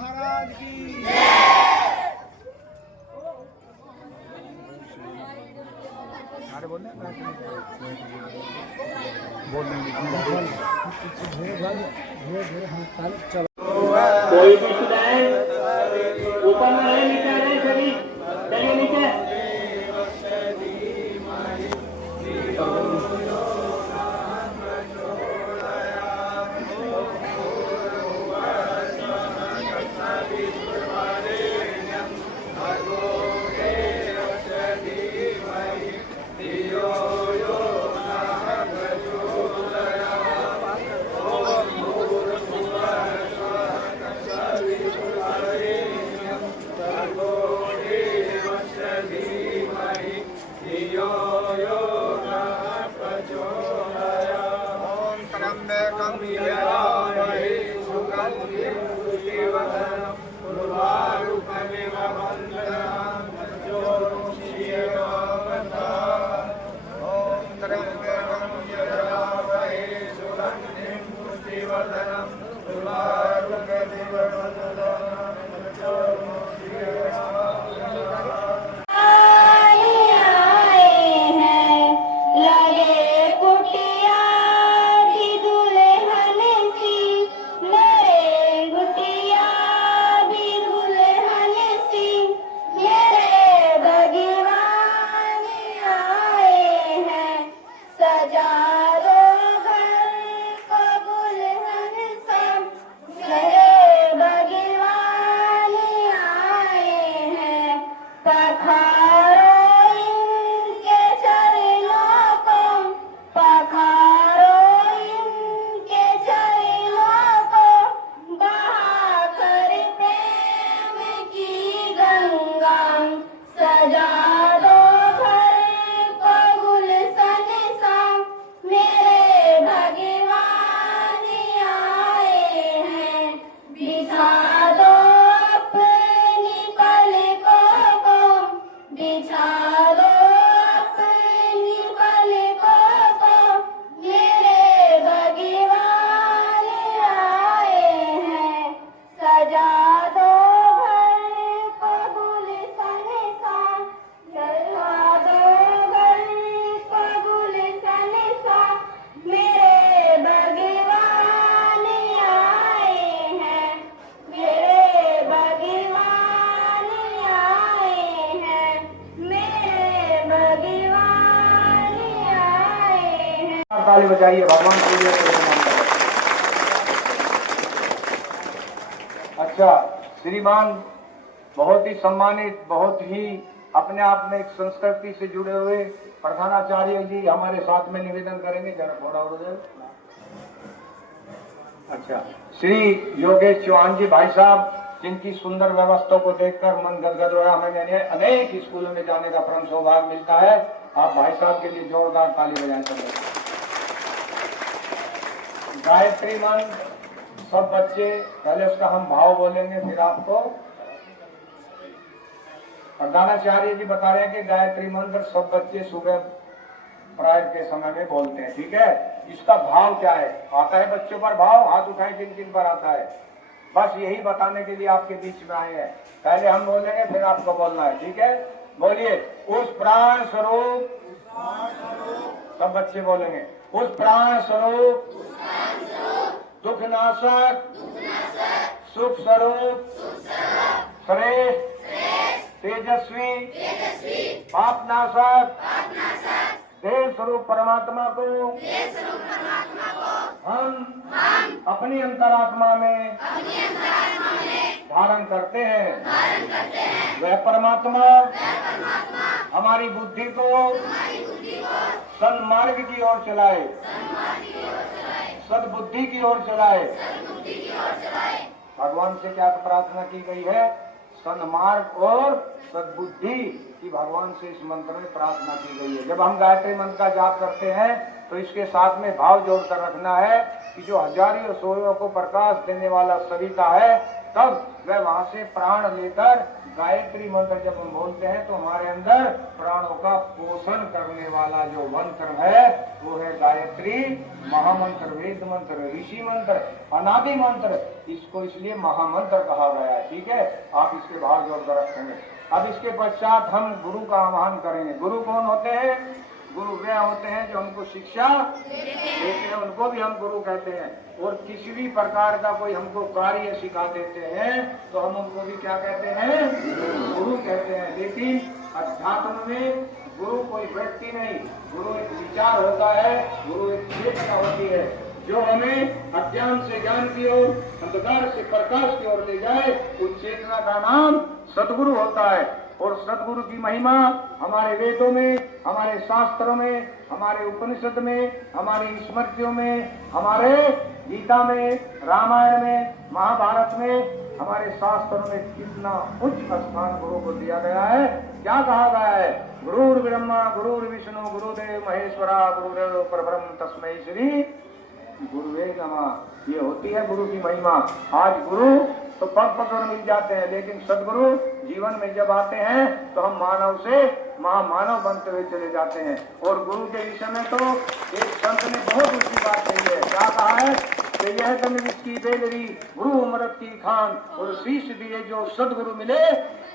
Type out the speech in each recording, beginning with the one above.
महाराज की। अरे बोल चलो। कोई भी स्टूडेंट ऊपर में रहे, नीचे रहे, सभी चलिए नीचे। ताली बजाइए भगवान के लिए। अच्छा, श्रीमान बहुत ही सम्मानित, बहुत ही अपने आप में एक संस्कृति से जुड़े हुए प्रधानाचार्य जी हमारे साथ में निवेदन करेंगे। जरा थोड़ा और दे। अच्छा, श्री योगेश चौहान जी भाई साहब, जिनकी सुंदर व्यवस्था को देखकर मन गदगद हो रहा। हमें अनेक स्कूलों में जाने का परम सौभाग्य मिलता है। आप भाई साहब के लिए जोरदार ताली बजाएं। गायत्री मंत्र सब बच्चे, पहले उसका हम भाव बोलेंगे, फिर आपको प्रधानाचार्य जी बता रहे हैं कि गायत्री मंत्र सब बच्चे सुबह प्राय के समय में बोलते हैं। ठीक है, इसका भाव क्या है? आता है बच्चों पर भाव? हाथ उठाए किन किन पर आता है? बस यही बताने के लिए आपके बीच में आए हैं। पहले हम बोलेंगे, फिर आपको बोलना है। ठीक है, बोलिए। उस प्राण स्वरूप, सब बच्चे बोलेंगे, उस प्राण स्वरूप, दुख नाशक, सुख स्वरूप, श्रेष्ठ, तेजस्वी, पाप नाशक, देव स्वरूप परमात्मा को हम अपनी अंतरात्मा में धारण करते हैं। वह परमात्मा हमारी बुद्धि को सन्मार्ग की ओर चलाए, सद्बुद्धि की ओर चलाए। भगवान से क्या प्रार्थना की गई है? सन्मार्ग और सद्बुद्धि की भगवान से इस मंत्र में प्रार्थना की गई है। जब हम गायत्री मंत्र का जाप करते हैं तो इसके साथ में भाव जोड़कर रखना है कि जो हजारों सूर्यों को प्रकाश देने वाला सविता है, तब वह वहां से प्राण लेकर गायत्री मंत्र जब हम बोलते हैं तो हमारे अंदर प्राणों का पोषण करने वाला जो मंत्र है वो है गायत्री महामंत्र, वेद मंत्र, ऋषि मंत्र, अनादि मंत्र। इसको इसलिए महामंत्र कहा गया है। ठीक है, आप इसके भाव जोड़कर रखेंगे। अब इसके पश्चात हम गुरु का आह्वान करेंगे। गुरु कौन होते हैं? गुरु वे होते हैं जो हमको शिक्षा देते हैं, उनको भी हम गुरु कहते हैं। और किसी भी प्रकार का कोई हमको कार्य सिखा देते हैं तो हम उनको भी क्या कहते हैं? गुरु कहते हैं। लेकिन अध्यात्म में गुरु कोई व्यक्ति नहीं, गुरु एक विचार होता है, गुरु एक चेतना होती है जो हमें अज्ञान से ज्ञान की ओर, अंधकार से प्रकाश की ओर ले जाए। उस चेतना का नाम सदगुरु होता है। और सदगुरु की महिमा हमारे वेदों में, हमारे शास्त्रों में, हमारे उपनिषद में, हमारी स्मृतियों में, हमारे गीता में, रामायण में, महाभारत में, हमारे शास्त्रों में कितना उच्च स्थान गुरु को दिया गया है। क्या कहा गया है? गुरुर् ब्रह्मा गुरुर् विष्णु गुरुदेव महेश्वरा गुरुदेव परब्रह्म तस्मै श्री गुरुवे नमः। ये होती है गुरु की महिमा। आज गुरु तो पग पकड़ मिल जाते हैं, लेकिन सदगुरु जीवन में जब आते हैं तो हम मानव से महामानव बनते हुए चले जाते हैं। और गुरु के विषय में तो एक संत ने बहुत ऊंची बात कही है। क्या कहा है कि यह तन की बेलरी गुरु अमृत की खान, और शीश दिए जो सदगुरु मिले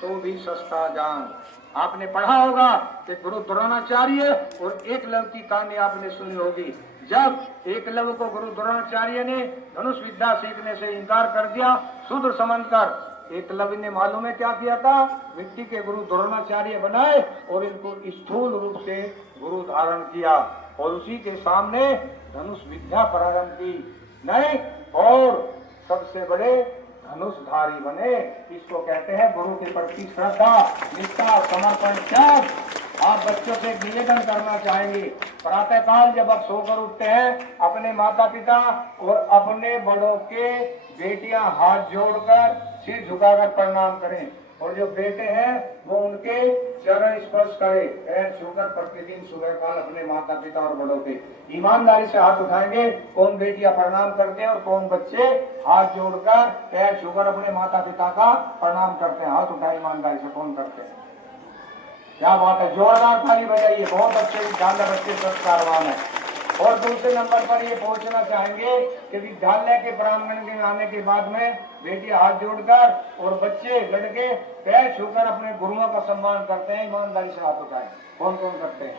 तो भी सस्ता जान। आपने पढ़ा होगा कि गुरु द्रोणाचार्य और एकलव्य की कहानी आपने सुनी होगी। जब एकलव्य को गुरु द्रोणाचार्य ने धनुष विद्या सीखने से इनकार कर दिया शूद्र समझकर, एकलव्य ने मालूम है क्या किया था? मिट्टी के गुरु द्रोणाचार्य बनाए और इनको स्थूल रूप से गुरु धारण किया और उसी के सामने धनुष विद्या प्रारंभ की। नहीं, और सबसे बड़े धनुषधारी बने। इसको कहते हैं गुरु के प्रति श्रद्धा, निष्ठा, समर्पण, त्याग। आप बच्चों से निवेदन करना चाहेंगे, प्रातः काल जब आप सोकर उठते हैं अपने माता पिता और अपने बड़ों के बेटियां हाथ जोड़कर सिर झुकाकर प्रणाम करें, और जो बेटे हैं वो उनके चरण स्पर्श करें, पैर छूकर प्रतिदिन सुबह काल अपने माता पिता और बड़ों के। ईमानदारी से हाथ उठाएंगे। कौन बेटियां प्रणाम करते हैं और कौन बच्चे हाथ जोड़कर पैर छूकर अपने माता पिता का प्रणाम करते हैं? हाथ उठाए ईमानदारी से, कौन करते हैं? क्या बात है, जोरदार ताली बजाइए। बहुत अच्छे विद्यालय बच्चे संस्कारवान है। और दूसरे नंबर पर ये पहुंचना चाहेंगे कि विद्यालय के प्रांगण में आने के बाद में बेटियां हाथ जोड़कर और बच्चे लड़के पैर छूकर अपने गुरुओं का सम्मान करते हैं। ईमानदारी से हाथ उठाएं, कौन कौन करते हैं?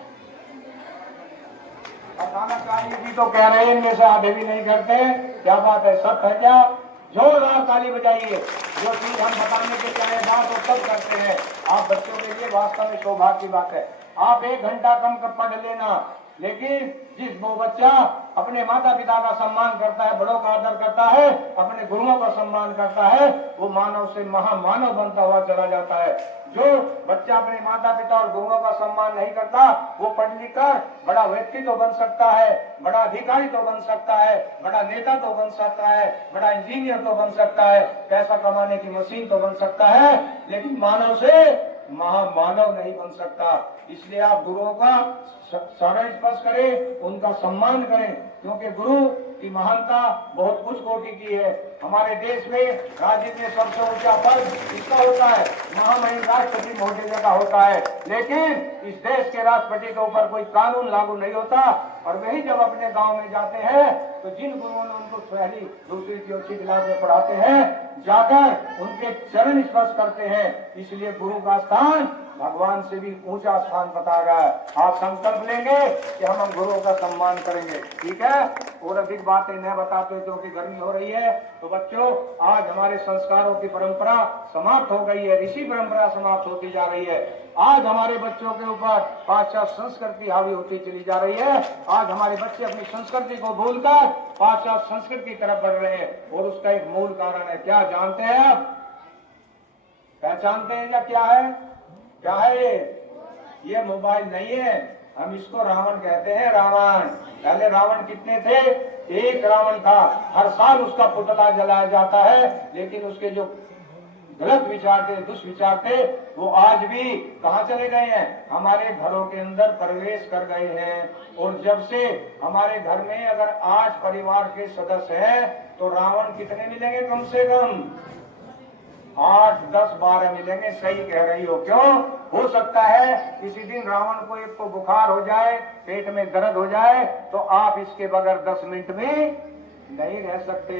अचानक ताली भी तो कह रहे हैं, इनमें से आधे भी नहीं करते। क्या बात है, सब है क्या? जोरदार ताली बजाइए। जो चीज हम बताने के चाहे बात वो सब करते हैं। आप बच्चों के लिए वास्तव में सौभाग्य की बात है। आप 1 घंटा कम पढ़ लेना, लेकिन जिस वो बच्चा अपने माता पिता का सम्मान करता है, बड़ों का आदर करता है, अपने गुरुओं का सम्मान करता है, वो मानव से महामानव बनता हुआ चला जाता है। जो बच्चा अपने माता पिता और गुरुओं का सम्मान नहीं करता वो पढ़ लिख कर बड़ा व्यक्ति तो बन सकता है, बड़ा अधिकारी तो बन सकता है, बड़ा नेता तो बन सकता है, बड़ा इंजीनियर तो बन सकता है, पैसा कमाने की मशीन तो बन सकता है, लेकिन मानव से महामानव नहीं बन सकता। इसलिए आप गुरुओं का चरण स्पर्श करें, उनका सम्मान करें, क्योंकि गुरु की महानता बहुत उच्च कोटि की है। हमारे देश में राज्य में सबसे ऊंचा पद इसका होता है, महामहिम राष्ट्रपति महोदय का होता है, लेकिन इस देश के राष्ट्रपति के ऊपर कोई कानून लागू नहीं होता। और वही जब अपने गांव में जाते हैं तो जिन गुरुओं ने उनको पहली दूसरी चौथी क्लास में पढ़ाते हैं जाकर उनके चरण स्पर्श करते हैं। इसलिए गुरु का स्थान भगवान से भी ऊंचा स्थान बताया गया है। आप संकल्प लेंगे कि हम गुरुओं का सम्मान करेंगे, ठीक है? और अधिक बातें न बताते क्योंकि गर्मी हो रही है। तो बच्चों, आज हमारे संस्कारों की परंपरा समाप्त हो गई है, ऋषि परंपरा समाप्त होती जा रही है। आज हमारे बच्चों के ऊपर पाश्चात्य संस्कृति हावी होती चली जा रही है। आज हमारे बच्चे अपनी संस्कृति को भूलकर पाश्चात्य संस्कृति की तरफ बढ़ रहे हैं, और उसका एक मूल कारण है, क्या जानते हैं आप? पहचानते हैं या क्या है? क्या है ये मोबाइल नहीं है, हम इसको रावण कहते हैं। रावण, पहले रावण कितने थे? एक रावण था। हर साल उसका पुतला जलाया जाता है, लेकिन उसके जो गलत विचार थे, दुष्विचार थे, वो आज भी कहाँ चले गए हैं? हमारे घरों के अंदर प्रवेश कर गए हैं। और जब से हमारे घर में अगर 8 परिवार के सदस्य हैं तो रावण कितने मिलेंगे? कम से कम 8, 10, 12 मिलेंगे। सही कह रही हो। क्यों? हो सकता है किसी दिन रावण को एक को बुखार हो जाए, पेट में दर्द हो जाए, तो आप इसके बगैर 10 मिनट में नहीं रह सकते।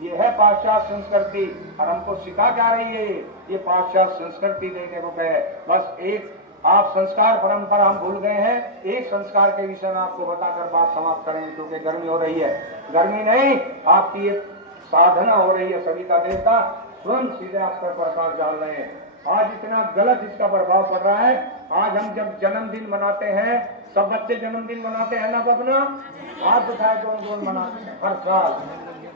ये है पाश्चात्य संस्कृति, और हमको सिखा जा रही है ये पाश्चात्य संस्कृति देने को कहे। बस एक आप संस्कार परंपरा हम भूल गए हैं। एक संस्कार के विषय में आपको बताकर बात समाप्त करेंगे, क्योंकि गर्मी हो रही है। गर्मी नहीं, आपकी ये साधना हो रही है। सभी का देवता स्वयं सीधे आप पर प्रकाश डाल रहे हैं। आज इतना गलत इसका प्रभाव पड़ रहा है। आज हम जब जन्मदिन मनाते हैं, सब बच्चे जन्मदिन मनाते हैं ना अपना, हाथ उठाए कौन मनाते हैं हर साल।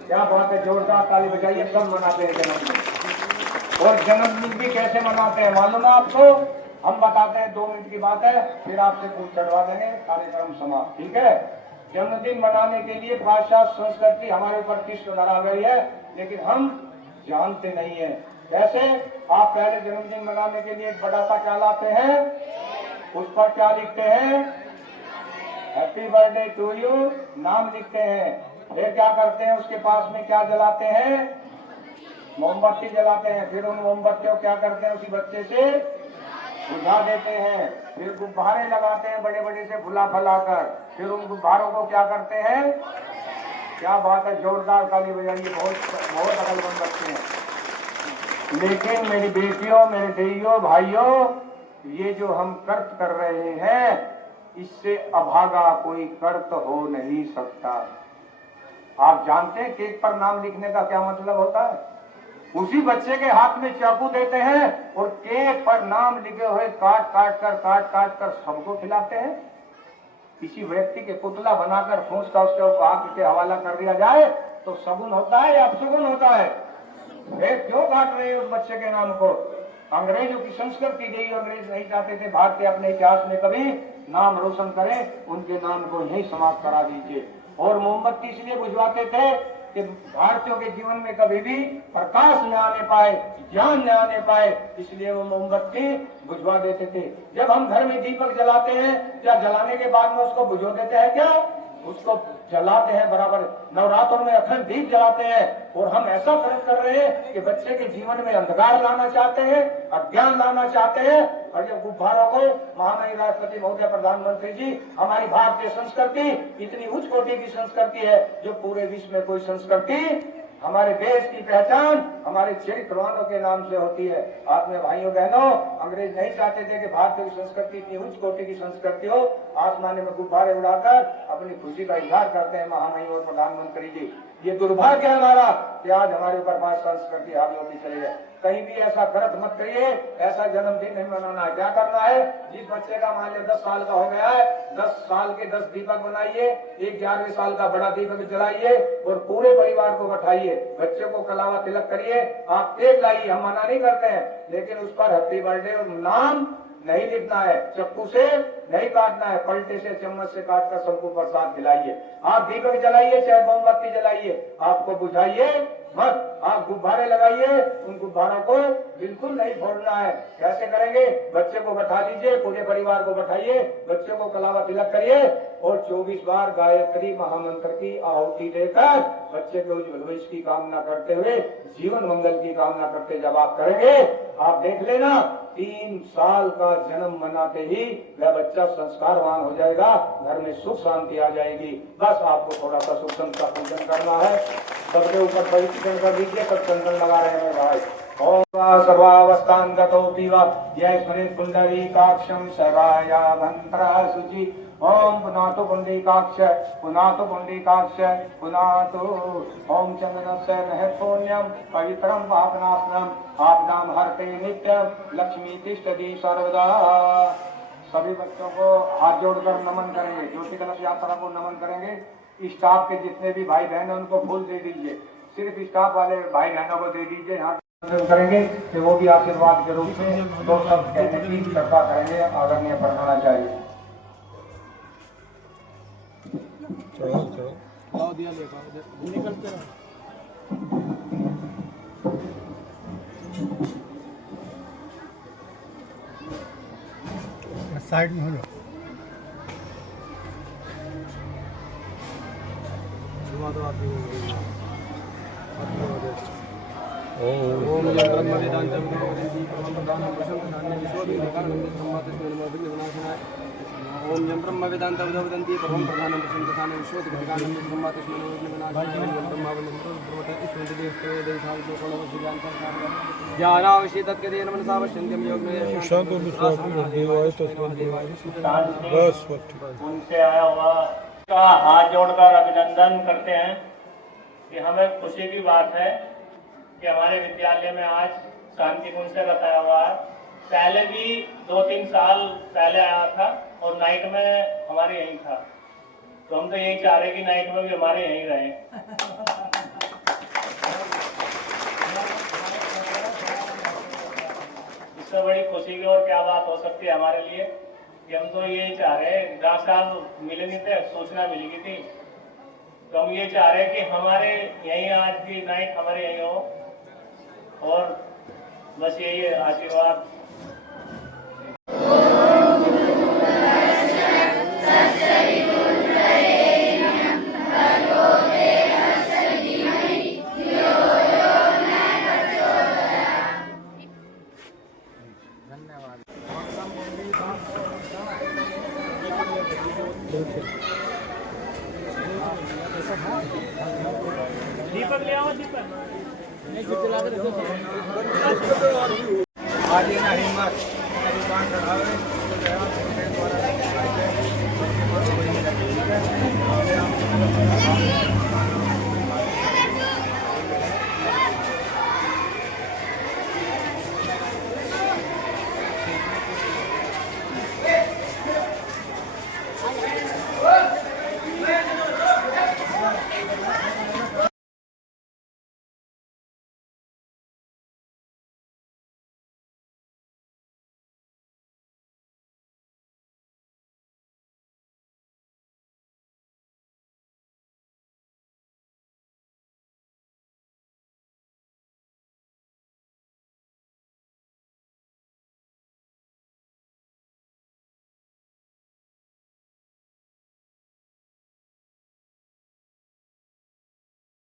क्या बात है, जोरदार ताली बजाइए। सब मनाते हैं जन्मदिन। और जन्मदिन भी कैसे मनाते हैं मालूम है आपको? हम बताते हैं, 2 मिनट की बात है, फिर आपसे पूछ चढ़वा देंगे, कार्यक्रम समाप्त। ठीक है? जन्मदिन मनाने के लिए पाश्चात्य संस्कृति हमारे ऊपर किस्त धरा गई है, लेकिन हम जानते नहीं है। कैसे? आप पहले जन्मदिन मनाने के लिए एक बड़ा सा क्या लाते हैं, उस पर क्या लिखते हैं? हैप्पी बर्थडे टू यू नाम लिखते हैं। फिर क्या करते हैं? उसके पास में क्या जलाते हैं? मोमबत्ती जलाते हैं। फिर उन मोमबत्तियों क्या करते हैं? उसी बच्चे से बुझा देते हैं। फिर गुब्बारे लगाते हैं बड़े बड़े से फुला फैलाकर। फिर उन गुब्बारों को क्या करते हैं? क्या बात है, जोरदार ताली बजाइए। बहुत अकलमंद बच्चे हैं। लेकिन मेरी बेटियों, मेरे देइयों, भाइयों, ये जो हम कर्त कर रहे हैं, इससे अभागा कोई कर्त हो नहीं सकता। आप जानते हैं केक पर नाम लिखने का क्या मतलब होता है? उसी बच्चे के हाथ में चाकू देते हैं और केक पर नाम लिखे हुए काट काट कर सबको खिलाते हैं। किसी व्यक्ति के पुतला बनाकर फूंस का उसके आंख के हवाला कर दिया जाए तो सगुन होता है या अपशगुन होता है? क्यों काट रहे हैं उस बच्चे के नाम को? अंग्रेजों की संस्कृति गई। अंग्रेज नहीं चाहते थे भारतीय अपने इतिहास में कभी नाम रोशन करें, उनके नाम को यही समाप्त करा दीजिए। और मोमबत्ती इसलिए बुझवाते थे कि भारतीयों के जीवन में कभी भी प्रकाश न आने पाए, ज्ञान न आने पाए, इसलिए वो मोमबत्ती बुझवा देते थे। जब हम घर में दीपक जलाते हैं, क्या जलाने के बाद में उसको बुझो देते हैं? क्या उसको जलाते हैं बराबर। नवरात्रों में अखंड दीप जलाते हैं। और हम ऐसा कर रहे हैं कि बच्चे के जीवन में अंधकार लाना चाहते हैं, अज्ञान लाना चाहते हैं। और ये गुब्बारों को महामहिम राष्ट्रपति महोदय, प्रधानमंत्री जी, हमारी भारतीय संस्कृति इतनी उच्च कोटि की संस्कृति है जो पूरे विश्व में कोई संस्कृति, हमारे देश की पहचान हमारे चरित्रवानों के नाम से होती है। आप में भाइयों बहनों, अंग्रेज नहीं चाहते थे कि भारतीय संस्कृति इतनी उच्च कोटि की संस्कृति हो। आसमान में गुब्बारे उड़ाकर अपनी खुशी का इजहार करते हैं महामहिम और प्रधानमंत्री जी। ये दुर्भाग्य है हमारा कि आज हमारे ऊपर बात संस्कृति हावी होती चली है। कहीं भी ऐसा गलत मत करिए। ऐसा जन्मदिन नहीं मनाना। क्या करना है? जिस बच्चे का मान लीजिए 10 साल का हो गया है, 10 साल के 10 दीपक बनाइए, एक 11वें साल का बड़ा दीपक जलाइए और पूरे परिवार को बैठाइए। बच्चे को कलावा तिलक करिए, आप केक लाइए, हम मना नहीं करते हैं, लेकिन उस पर हैप्पी बर्थडे और नाम नहीं लिखना है। चक्कू से नहीं काटना है, पलटे से, चम्मच से काटकर सबको प्रसाद खिलाइए। आप दीपक जलाइए, चाहे मोमबत्ती जलाइए, आपको बुझाइए मत। आप गुब्बारे लगाइए, उन गुब्बारों को बिल्कुल नहीं फोड़ना है। कैसे करेंगे? बच्चे को बैठा लीजिए, पूरे परिवार को बैठाइए, बच्चे को कलावा तिलक करिए और 24 बार गायत्री महामंत्र की आहुति देकर बच्चे के उज्ज्वल भविष्य की कामना करते हुए, जीवन मंगल की कामना करते जब आप करेंगे, आप देख लेना 3 साल का जन्म मनाते ही वह बच्चा संस्कारवान हो जाएगा, घर में सुख शांति आ जाएगी। बस आपको थोड़ा सा सुख का पूजन करना है। सबके ऊपर परिचय कर दीजिए, सब चंदन लगा रहे हैं भाई। ओम सर्वावस्थान गतोऽपि वा जय स्मृत पुंडरीकाक्षं सर्वाया मंत्रा शुचि। ओम पुनातु पुंडरीकाक्ष, पुनातु पुंडरीकाक्ष, पुनातु। ओम चंदनस्य महत्पुण्यम पवित्रम पापनाशनम आपदाम हरते नित्यम लक्ष्मी तिष्ठति सर्वदा। सभी बच्चों को हाथ जोड़कर नमन करेंगे, ज्योति कलश यात्रा को नमन करेंगे। स्टाफ के जितने भी भाई बहन हैं उनको फूल दे दीजिए, सिर्फ स्टाफ वाले भाई बहनों को दे दीजिए। यहाँ करेंगे कि वो भी आशीर्वाद के रूप में दो शब्द कहने की कृपा करेंगे, आदरणीय फरमाना चाहिए। साइड में हो जाओ। ओम यं ब्रह्म वेदांतं विदुरवदन्ति परमं प्रधानं पुरुषं प्रधानं विश्वोऽधिकारनं ब्रह्मात्मनोर्विघ्नविनाशनाय ओम यं ब्रह्म वेदांतं विदुरवदन्ति परमं प्रधानं पुरुषं प्रधानं विश्वोऽधिकारनं ब्रह्मात्मनोर्विघ्नविनाशनाय ब्रह्मावलिं स्मृति देवस्तवे देवतावलोकनवज्ञानसंसारः ज्ञानावशि तत्कदेन मनसा पश्यन्त्यं योगमेव शांति देवाय तस्मै बस उनसे आया हुआ का हाथ जोड़कर अभिनंदन करते हैं कि हमें खुशी की बात है कि हमारे विद्यालय में आज शांति कुंज से बताया हुआ है। पहले भी 2-3 साल पहले आया था और नाइट में हमारे यहीं था, तो हम तो यही चाह रहे कि नाइट में भी हमारे यहीं रहे। इससे बड़ी खुशी की और क्या बात हो सकती है हमारे लिए कि हम तो यही चाह रहे हैं। 10 साल मिले नहीं थे, सूचना मिली थी, तो हम ये चाह रहे हैं कि हमारे यहीं आज की नाइट हमारे यहीं हो, और बस यही है आशीर्वाद। दीपक ले आओ, दीपक आज ये